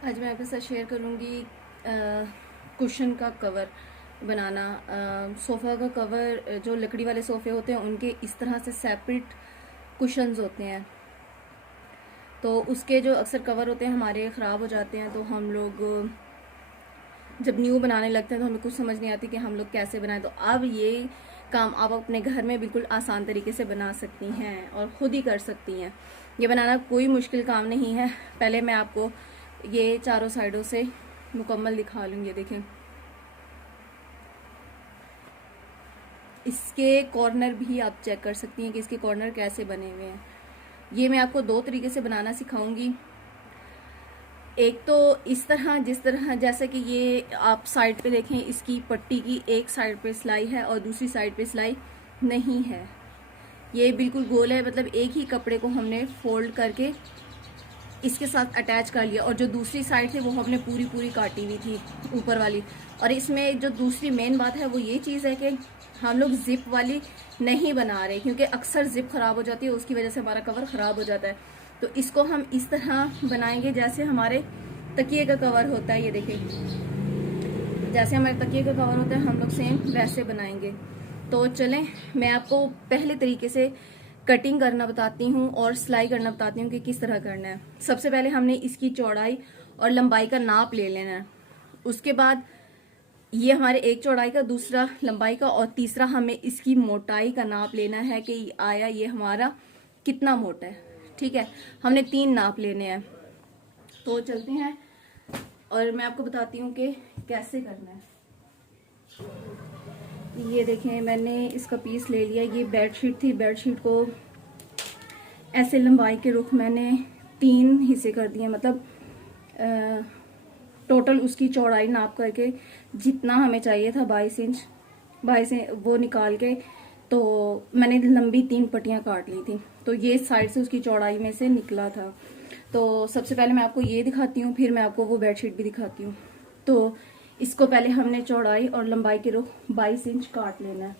आज मैं आपके साथ शेयर करूँगी कुशन का कवर बनाना। सोफ़ा का कवर, जो लकड़ी वाले सोफ़े होते हैं उनके इस तरह से सेपरेट कुशन्स होते हैं। तो उसके जो अक्सर कवर होते हैं हमारे ख़राब हो जाते हैं। तो हम लोग जब न्यू बनाने लगते हैं तो हमें कुछ समझ नहीं आती कि हम लोग कैसे बनाएं। तो अब ये काम आप अपने घर में बिल्कुल आसान तरीके से बना सकती हैं और ख़ुद ही कर सकती हैं। ये बनाना कोई मुश्किल काम नहीं है। पहले मैं आपको ये चारों साइडों से मुकम्मल दिखा लूँगी। देखें, इसके कॉर्नर भी आप चेक कर सकती हैं कि इसके कॉर्नर कैसे बने हुए हैं। ये मैं आपको दो तरीके से बनाना सिखाऊंगी। एक तो इस तरह, जिस तरह जैसे कि ये आप साइड पे देखें, इसकी पट्टी की एक साइड पे सिलाई है और दूसरी साइड पे सिलाई नहीं है। ये बिल्कुल गोल है, मतलब एक ही कपड़े को हमने फोल्ड करके इसके साथ अटैच कर लिया और जो दूसरी साइड थी वो हमने पूरी पूरी काटी हुई थी ऊपर वाली। और इसमें जो दूसरी मेन बात है वो ये चीज़ है कि हम लोग जिप वाली नहीं बना रहे, क्योंकि अक्सर जिप खराब हो जाती है, उसकी वजह से हमारा कवर ख़राब हो जाता है। तो इसको हम इस तरह बनाएंगे जैसे हमारे तकिए का कवर होता है। ये देखिए, जैसे हमारे तकिए का कवर होता है हम लोग सेम वैसे बनाएंगे। तो चलें, मैं आपको पहले तरीके से कटिंग करना बताती हूँ और सिलाई करना बताती हूँ कि किस तरह करना है। सबसे पहले हमने इसकी चौड़ाई और लंबाई का नाप ले लेना है। उसके बाद ये हमारे एक चौड़ाई का, दूसरा लंबाई का और तीसरा हमें इसकी मोटाई का नाप लेना है कि आया ये हमारा कितना मोटा है। ठीक है, हमने 3 नाप लेने हैं। तो चलते हैं और मैं आपको बताती हूँ कि कैसे करना है। ये देखें, मैंने इसका पीस ले लिया। ये बेडशीट थी, बेडशीट को ऐसे लंबाई के रुख मैंने 3 हिस्से कर दिए, मतलब टोटल उसकी चौड़ाई नाप करके जितना हमें चाहिए था 22 इंच, 22 वो निकाल के तो मैंने लंबी 3 पट्टियाँ काट ली थी। तो ये साइड से उसकी चौड़ाई में से निकला था। तो सबसे पहले मैं आपको ये दिखाती हूँ, फिर मैं आपको वो बेडशीट भी दिखाती हूँ। तो इसको पहले हमने चौड़ाई और लंबाई के रुख 22 इंच काट लेना है।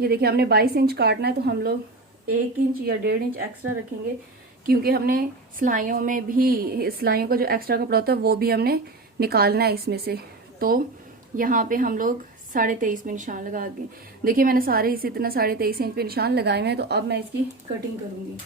ये देखिए, हमने 22 इंच काटना है। तो हम लोग 1 इंच या 1.5 इंच एक्स्ट्रा रखेंगे, क्योंकि हमने सिलाइयों में भी, सिलाइयों का जो एक्स्ट्रा कपड़ा होता है वो भी हमने निकालना है इसमें से। तो यहाँ पे हम लोग 23.5 में निशान लगा के, देखिए मैंने सारे इसी तरह 23.5 इंच पे निशान लगाए हुए हैं। तो अब मैं इसकी कटिंग करूंगी।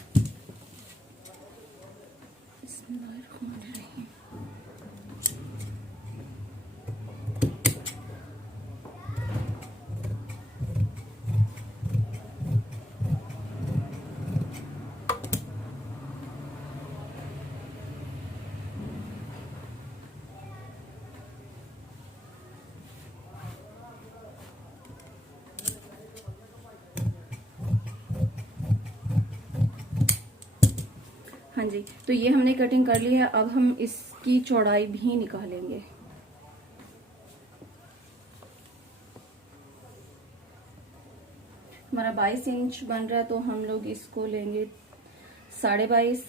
हाँ जी, तो ये हमने कटिंग कर ली है। अब हम इसकी चौड़ाई भी निकालेंगे। हमारा 22 इंच बन रहा है, तो हम लोग इसको लेंगे 22.5।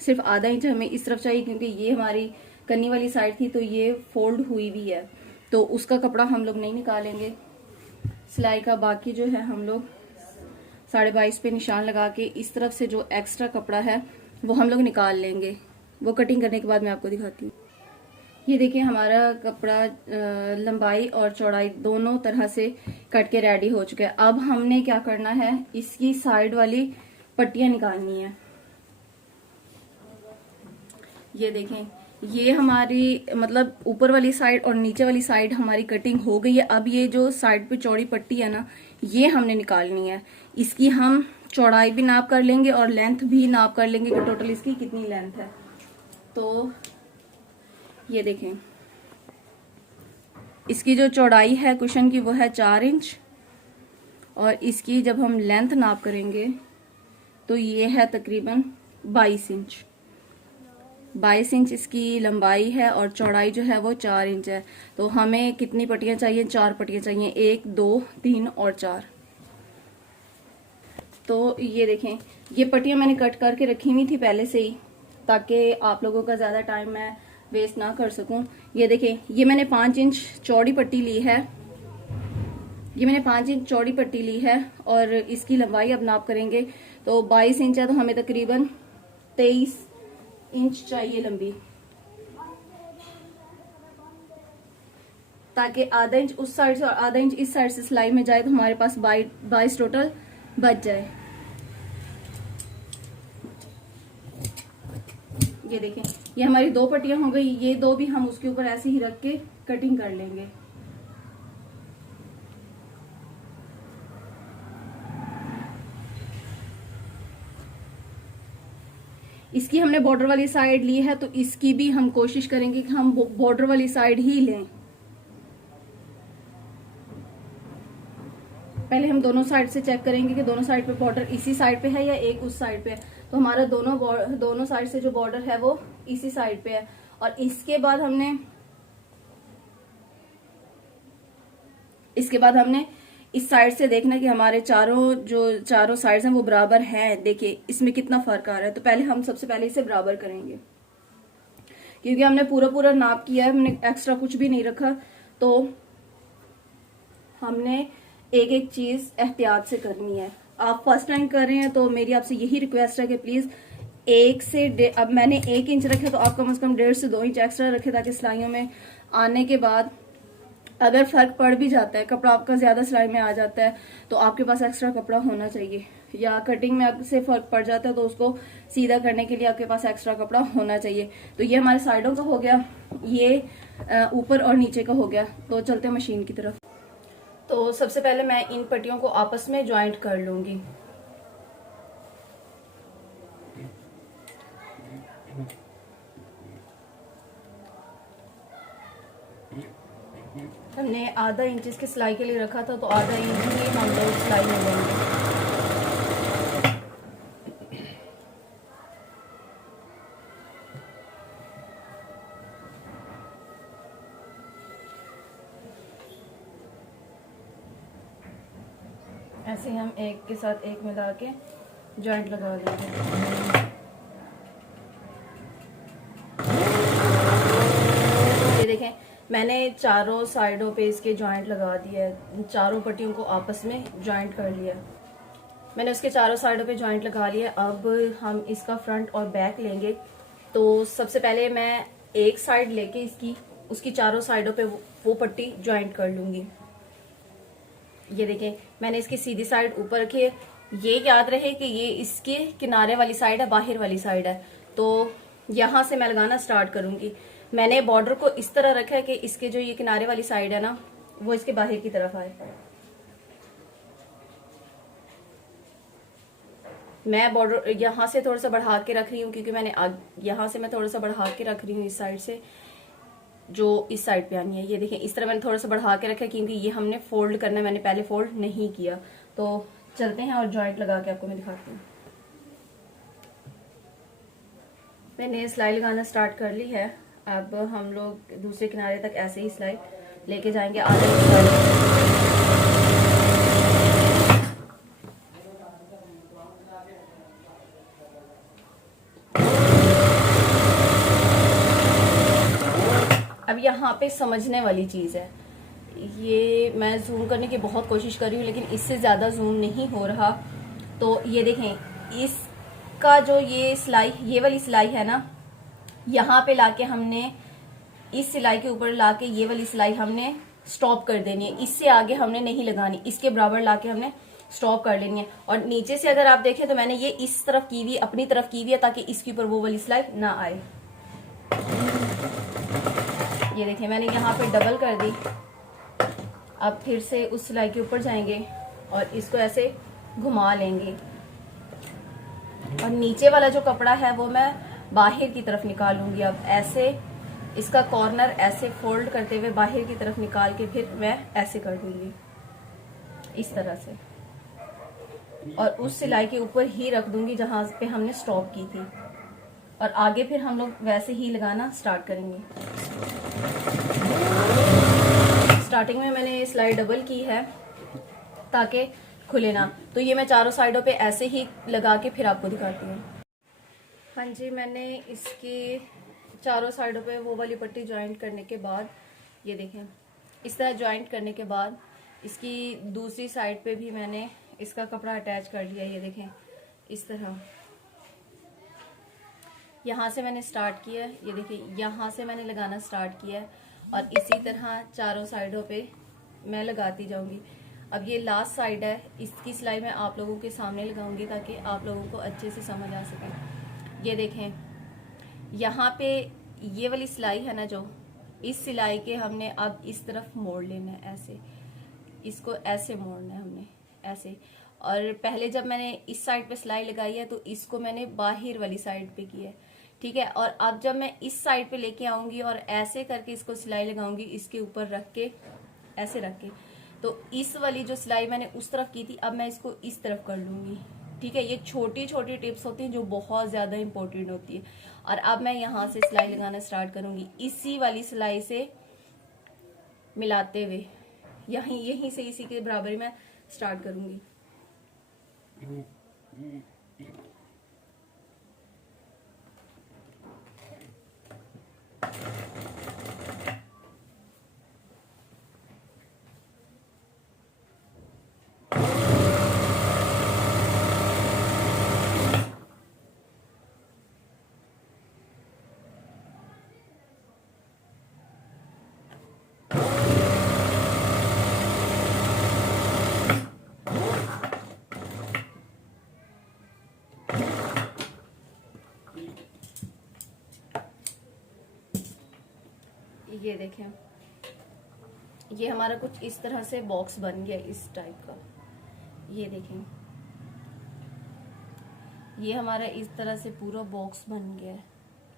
सिर्फ आधा इंच हमें इस तरफ चाहिए, क्योंकि ये हमारी कन्नी वाली साइड थी तो ये फोल्ड हुई भी है, तो उसका कपड़ा हम लोग नहीं निकालेंगे। सिलाई का बाकी जो है हम लोग 22.5 पे निशान लगा के इस तरफ से जो एक्स्ट्रा कपड़ा है वो हम लोग निकाल लेंगे। वो कटिंग करने के बाद मैं आपको दिखाती हूँ। ये देखिए, हमारा कपड़ा लंबाई और चौड़ाई दोनों तरह से कट के रेडी हो चुका है। अब हमने क्या करना है, इसकी साइड वाली पट्टियां निकालनी है। ये देखें, ये हमारी मतलब ऊपर वाली साइड और नीचे वाली साइड हमारी कटिंग हो गई है। अब ये जो साइड पे चौड़ी पट्टी है ना, ये हमने निकालनी है। इसकी हम चौड़ाई भी नाप कर लेंगे और लेंथ भी नाप कर लेंगे कि टोटल इसकी कितनी लेंथ है। तो ये देखें, इसकी जो चौड़ाई है कुशन की वो है 4 इंच, और इसकी जब हम लेंथ नाप करेंगे तो ये है तकरीबन 22 इंच। 22 इंच इसकी लंबाई है और चौड़ाई जो है वो 4 इंच है। तो हमें कितनी पट्टियां चाहिए? 4 पट्टियां चाहिए, 1 2 3 और 4। तो ये देखें, ये पट्टियां मैंने कट करके रखी हुई थी पहले से ही, ताकि आप लोगों का ज़्यादा टाइम मैं वेस्ट ना कर सकूं। ये देखें, ये मैंने 5 इंच चौड़ी पट्टी ली है। ये मैंने 5 इंच चौड़ी पट्टी ली है और इसकी लंबाई अब नाप करेंगे तो 22 इंच है, तो हमें तकरीबन 23 इंच चाहिए लंबी, ताकि आधा इंच उस साइड से और आधा इंच इस साइड से सिलाई में जाए तो हमारे पास 22 टोटल बच जाए। ये देखें, ये हमारी 2 पट्टियां हो गई, ये 2 भी हम उसके ऊपर ऐसे ही रख के कटिंग कर लेंगे। इसकी हमने बॉर्डर वाली साइड ली है तो इसकी भी हम कोशिश करेंगे कि हम बॉर्डर वाली साइड ही लें। पहले हम दोनों साइड से चेक करेंगे कि दोनों साइड पे बॉर्डर इसी साइड पे है या एक उस साइड पे है। तो हमारा दोनों साइड से जो बॉर्डर है वो इसी साइड पे है। और इसके बाद हमने इस साइड से देखना कि हमारे चारों साइड्स हैं वो बराबर हैं। देखिए इसमें कितना फर्क आ रहा है। तो पहले हम सबसे पहले इसे बराबर करेंगे, क्योंकि हमने पूरा नाप किया है, हमने एक्स्ट्रा कुछ भी नहीं रखा। तो हमने एक एक चीज एहतियात से करनी है। आप फर्स्ट टाइम कर रहे हैं तो मेरी आपसे यही रिक्वेस्ट है कि प्लीज अब मैंने 1 इंच रखे तो आप कम से कम 1.5 से 2 इंच एक्स्ट्रा रखे, ताकि सिलाइयों में आने के बाद अगर फर्क पड़ भी जाता है, कपड़ा आपका ज्यादा सिलाई में आ जाता है, तो आपके पास एक्स्ट्रा कपड़ा होना चाहिए। या कटिंग में आपसे फर्क पड़ जाता है तो उसको सीधा करने के लिए आपके पास एक्स्ट्रा कपड़ा होना चाहिए। तो ये हमारे साइडों का हो गया, ये ऊपर और नीचे का हो गया। तो चलते हैं मशीन की तरफ। तो सबसे पहले मैं इन पट्टियों को आपस में ज्वाइंट कर लूंगी। हमने आधा इंच इसकी सिलाई के लिए रखा था, तो आधा इंच ही हम लोग सिलाई में लेंगे। ऐसे हम एक के साथ एक मिला के जॉइंट लगा देंगे। ये देखें, मैंने चारों साइडों पे इसके जॉइंट लगा दिया है, चारों पट्टियों को आपस में जॉइंट कर लिया। मैंने उसके चारों साइडों पे जॉइंट लगा लिया। अब हम इसका फ्रंट और बैक लेंगे। तो सबसे पहले मैं एक साइड लेके उसकी चारों साइडों पे वो पट्टी जॉइंट कर लूंगी। ये देखें, मैंने इसकी सीधी साइड ऊपर रखी है। ये याद रहे कि ये इसके किनारे वाली साइड है, बाहर वाली साइड है। तो यहां से मैं लगाना स्टार्ट करूंगी। मैंने बॉर्डर को इस तरह रखा है कि इसके जो ये किनारे वाली साइड है ना, वो इसके बाहर की तरफ आए। मैं बॉर्डर यहां से थोड़ा सा बढ़ा के रख रही हूँ, क्योंकि मैंने यहां से मैं थोड़ा सा बढ़ा के रख रही हूँ इस साइड से, जो इस साइड पे आनी है। ये देखिए, इस तरह मैंने थोड़ा सा बढ़ा के रखा है, क्योंकि ये हमने फोल्ड करना है, मैंने पहले फोल्ड नहीं किया। तो चलते हैं और जॉइंट लगा के आपको मैं दिखाती हूँ। मैंने सिलाई लगाना स्टार्ट कर ली है। अब हम लोग दूसरे किनारे तक ऐसे ही सिलाई लेके जाएंगे। आधा अब यहाँ पे समझने वाली चीज है, ये मैं जूम करने की बहुत कोशिश कर रही हूँ, लेकिन इससे ज्यादा जूम नहीं हो रहा। तो ये देखें, इसका जो ये वाली सिलाई है ना, यहाँ पे लाके हमने इस सिलाई के ऊपर लाके ये वाली सिलाई हमने स्टॉप कर देनी है। इससे आगे हमने नहीं लगानी, इसके बराबर लाके हमने स्टॉप कर लेनी है। और नीचे से अगर आप देखें तो मैंने ये इस तरफ की हुई, अपनी तरफ की हुई है, ताकि इसके ऊपर वो वाली सिलाई ना आए। ये देखिए, मैंने यहाँ पे डबल कर दी। अब फिर से उस सिलाई के ऊपर जाएंगे और इसको ऐसे घुमा लेंगे। और नीचे वाला जो कपड़ा है वो मैं बाहर की तरफ निकालूंगी। अब ऐसे इसका कॉर्नर ऐसे फोल्ड करते हुए बाहर की तरफ निकाल के फिर मैं ऐसे कर दूंगी इस तरह से, और उस सिलाई के ऊपर ही रख दूंगी जहां पे हमने स्टॉप की थी। और आगे फिर हम लोग वैसे ही लगाना स्टार्ट करेंगे। स्टार्टिंग में मैंने सिलाई डबल की है ताकि खुले ना। तो ये मैं चारों साइडों पे ऐसे ही लगा के फिर आपको दिखाती हूँ। हाँ जी, मैंने इसकी चारों साइडों पे वो वाली पट्टी ज्वाइंट करने के बाद, ये देखें, इस तरह ज्वाइंट करने के बाद इसकी दूसरी साइड पे भी मैंने इसका कपड़ा अटैच कर लिया। ये देखें इस तरह, यहाँ से मैंने स्टार्ट किया है। ये देखिए यहाँ से मैंने लगाना स्टार्ट किया है और इसी तरह चारों साइडों पे मैं लगाती जाऊंगी। अब ये लास्ट साइड है, इसकी सिलाई मैं आप लोगों के सामने लगाऊंगी ताकि आप लोगों को अच्छे से समझ आ सके। ये देखें यहाँ पे ये वाली सिलाई है ना, जो इस सिलाई के हमने अब इस तरफ मोड़ लेना है, ऐसे इसको ऐसे मोड़ना है हमने ऐसे। और पहले जब मैंने इस साइड पे सिलाई लगाई है तो इसको मैंने बाहर वाली साइड पे किया है, ठीक है। और अब जब मैं इस साइड पे लेके आऊंगी और ऐसे करके इसको सिलाई लगाऊंगी, इसके ऊपर रख के ऐसे रख के, तो इस वाली जो सिलाई मैंने उस तरफ की थी अब मैं इसको इस तरफ कर लूंगी, ठीक है। ये छोटी छोटी टिप्स होती हैं जो बहुत ज्यादा इंपॉर्टेंट होती है। और अब मैं यहाँ से सिलाई लगाना स्टार्ट करूंगी, इसी वाली सिलाई से मिलाते हुए यहीं से इसी के बराबर मैं स्टार्ट करूंगी। ये देखें ये हमारा कुछ इस तरह से बॉक्स बन गया इस टाइप का। ये देखें ये हमारा इस तरह से पूरा बॉक्स बन गया है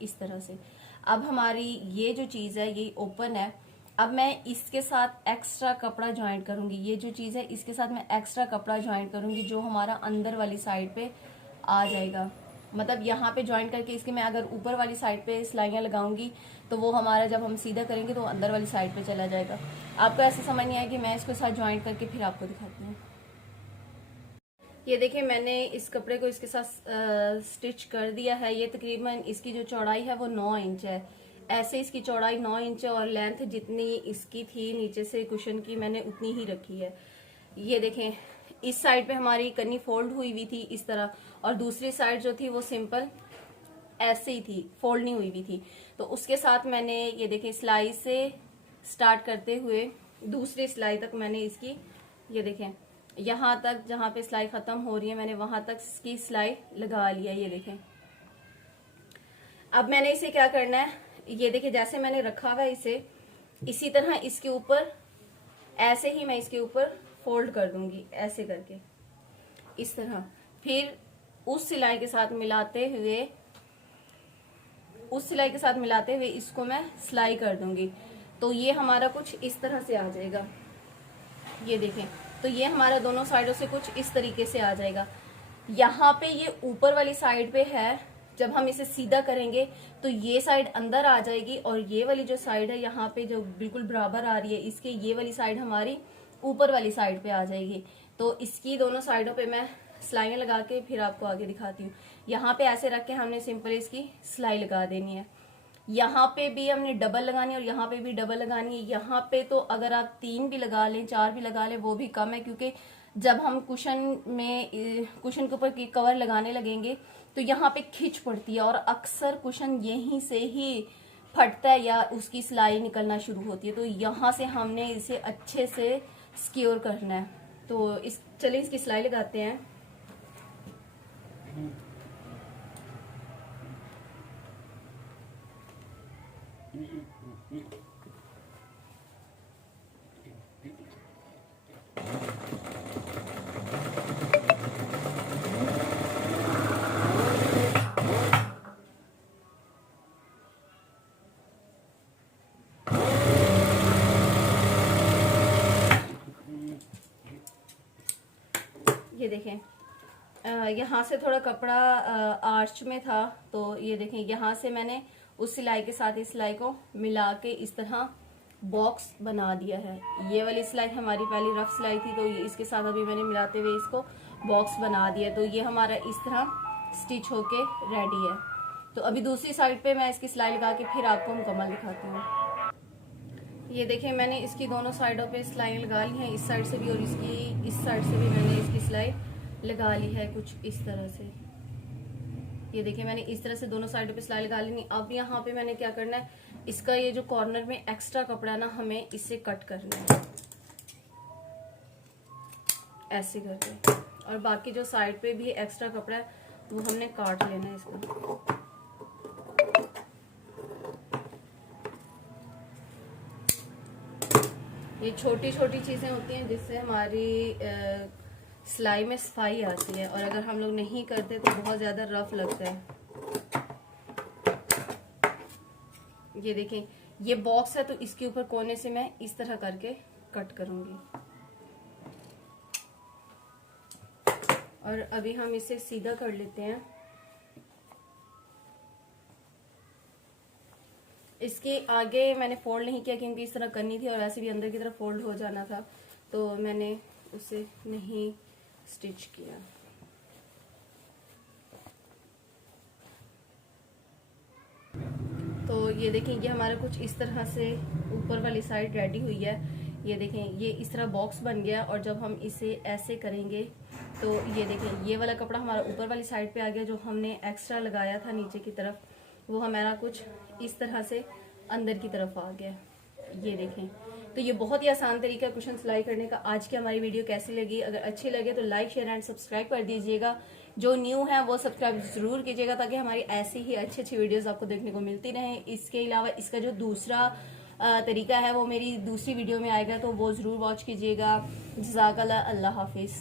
इस तरह से। अब हमारी ये जो चीज है ये ओपन है। अब मैं इसके साथ एक्स्ट्रा कपड़ा ज्वाइंट करूंगी। ये जो चीज है इसके साथ मैं एक्स्ट्रा कपड़ा ज्वाइंट करूंगी जो हमारा अंदर वाली साइड पे आ जाएगा। मतलब यहाँ पे ज्वाइंट करके इसके मैं अगर ऊपर वाली साइड पे सिलाइयाँ लगाऊंगी तो वो हमारा जब हम सीधा करेंगे तो अंदर वाली साइड पे चला जाएगा। आपको ऐसा समझ नहीं आया कि मैं इसके साथ ज्वाइंट करके फिर आपको दिखाती हूँ। ये देखिए मैंने इस कपड़े को इसके साथ स्टिच कर दिया है। ये तकरीबन इसकी जो चौड़ाई है वो 9 इंच है। ऐसे इसकी चौड़ाई 9 इंच है और लेंथ जितनी इसकी थी नीचे से कुशन की मैंने उतनी ही रखी है। ये देखें इस साइड पे हमारी कन्नी फोल्ड हुई हुई थी इस तरह, और दूसरी साइड जो थी वो सिंपल ऐसे ही थी, फोल्ड नहीं हुई हुई थी। तो उसके साथ मैंने ये देखें सिलाई से स्टार्ट करते हुए दूसरी सिलाई तक मैंने इसकी, ये देखें यहाँ तक जहाँ पे सिलाई खत्म हो रही है मैंने वहां तक इसकी सिलाई लगा लिया। ये देखें अब मैंने इसे क्या करना है, ये देखिए जैसे मैंने रखा हुआ है इसे, इसी तरह इसके ऊपर ऐसे ही मैं इसके ऊपर फोल्ड कर दूंगी ऐसे करके इस तरह। फिर उस सिलाई के साथ मिलाते हुए इसको मैं सिलाई कर दूंगी। तो ये हमारा कुछ इस तरह से आ जाएगा। ये देखें तो ये हमारा दोनों साइडों से कुछ इस तरीके से आ जाएगा। यहाँ पे ये ऊपर वाली साइड पे है, जब हम इसे सीधा करेंगे तो ये साइड अंदर आ जाएगी और ये वाली जो साइड है यहाँ पे जो बिल्कुल बराबर आ रही है इसके, ये वाली साइड हमारी ऊपर वाली साइड पे आ जाएगी। तो इसकी दोनों साइडों पे मैं सिलाइयाँ लगा के फिर आपको आगे दिखाती हूँ। यहाँ पे ऐसे रख के हमने सिंपल इसकी सिलाई लगा देनी है। यहाँ पे भी हमने डबल लगानी है और यहाँ पे भी डबल लगानी है। यहाँ पे तो अगर आप 3 भी लगा लें 4 भी लगा लें वो भी कम है, क्योंकि जब हम कुशन के ऊपर कवर लगाने लगेंगे तो यहाँ पे खिंच पड़ती है और अक्सर कुशन यहीं से ही फटता है या उसकी सिलाई निकलना शुरू होती है। तो यहाँ से हमने इसे अच्छे से सिक्योर करना है। तो चलिए इसकी सिलाई लगाते हैं। ये देखें यहाँ से थोड़ा कपड़ा आर्च में था, तो ये देखें यहाँ से मैंने उस सिलाई के साथ इस सिलाई को मिला के इस तरह बॉक्स बना दिया है। ये वाली सिलाई हमारी पहली रफ सिलाई थी, तो इसके साथ अभी मैंने मिलाते हुए इसको बॉक्स बना दिया। तो ये हमारा इस तरह स्टिच होके रेडी है। तो अभी दूसरी साइड पे मैं इसकी सिलाई लगा के फिर आपको मुकम्मल दिखाती हूँ। ये देखिए मैंने इसकी दोनों साइडों पे सिलाई लगा ली है, इस साइड से भी और इसकी इस साइड से भी मैंने इसकी सिलाई लगा ली है कुछ इस तरह से। ये देखिए मैंने इस तरह से दोनों साइडों पे सिलाई लगा ली। अब यहाँ पे मैंने क्या करना है, इसका ये जो कॉर्नर में एक्स्ट्रा कपड़ा ना हमें इससे कट करना है ऐसे करके, और बाकी जो साइड पे भी एक्स्ट्रा कपड़ा है वो हमने काट लेना है इसको। ये छोटी छोटी चीजें होती हैं जिससे हमारी सिलाई में सफाई आती है, और अगर हम लोग नहीं करते तो बहुत ज्यादा रफ लगता है। ये देखें ये बॉक्स है तो इसके ऊपर कोने से मैं इस तरह करके कट करूंगी, और अभी हम इसे सीधा कर लेते हैं। इसके आगे मैंने फोल्ड नहीं किया क्योंकि इस तरह करनी थी और वैसे भी अंदर की तरफ फोल्ड हो जाना था, तो मैंने उसे नहीं स्टिच किया। तो ये देखें ये हमारा कुछ इस तरह से ऊपर वाली साइड रेडी हुई है। ये देखें ये इस तरह बॉक्स बन गया, और जब हम इसे ऐसे करेंगे तो ये देखें ये वाला कपड़ा हमारा ऊपर वाली साइड पे आ गया, जो हमने एक्स्ट्रा लगाया था नीचे की तरफ वो हमारा कुछ इस तरह से अंदर की तरफ आ गया। ये देखें तो ये बहुत ही आसान तरीका है कुशन सिलाई करने का। आज की हमारी वीडियो कैसी लगी, अगर अच्छी लगे तो लाइक शेयर एंड सब्सक्राइब कर दीजिएगा। जो न्यू है वो सब्सक्राइब जरूर कीजिएगा ताकि हमारी ऐसी ही अच्छी अच्छी वीडियोस आपको देखने को मिलती रहें। इसके अलावा इसका जो दूसरा तरीका है वो मेरी दूसरी वीडियो में आएगा, तो वो जरूर वॉच कीजिएगा। जज़ाकल्लाह, अल्लाह हाफिज।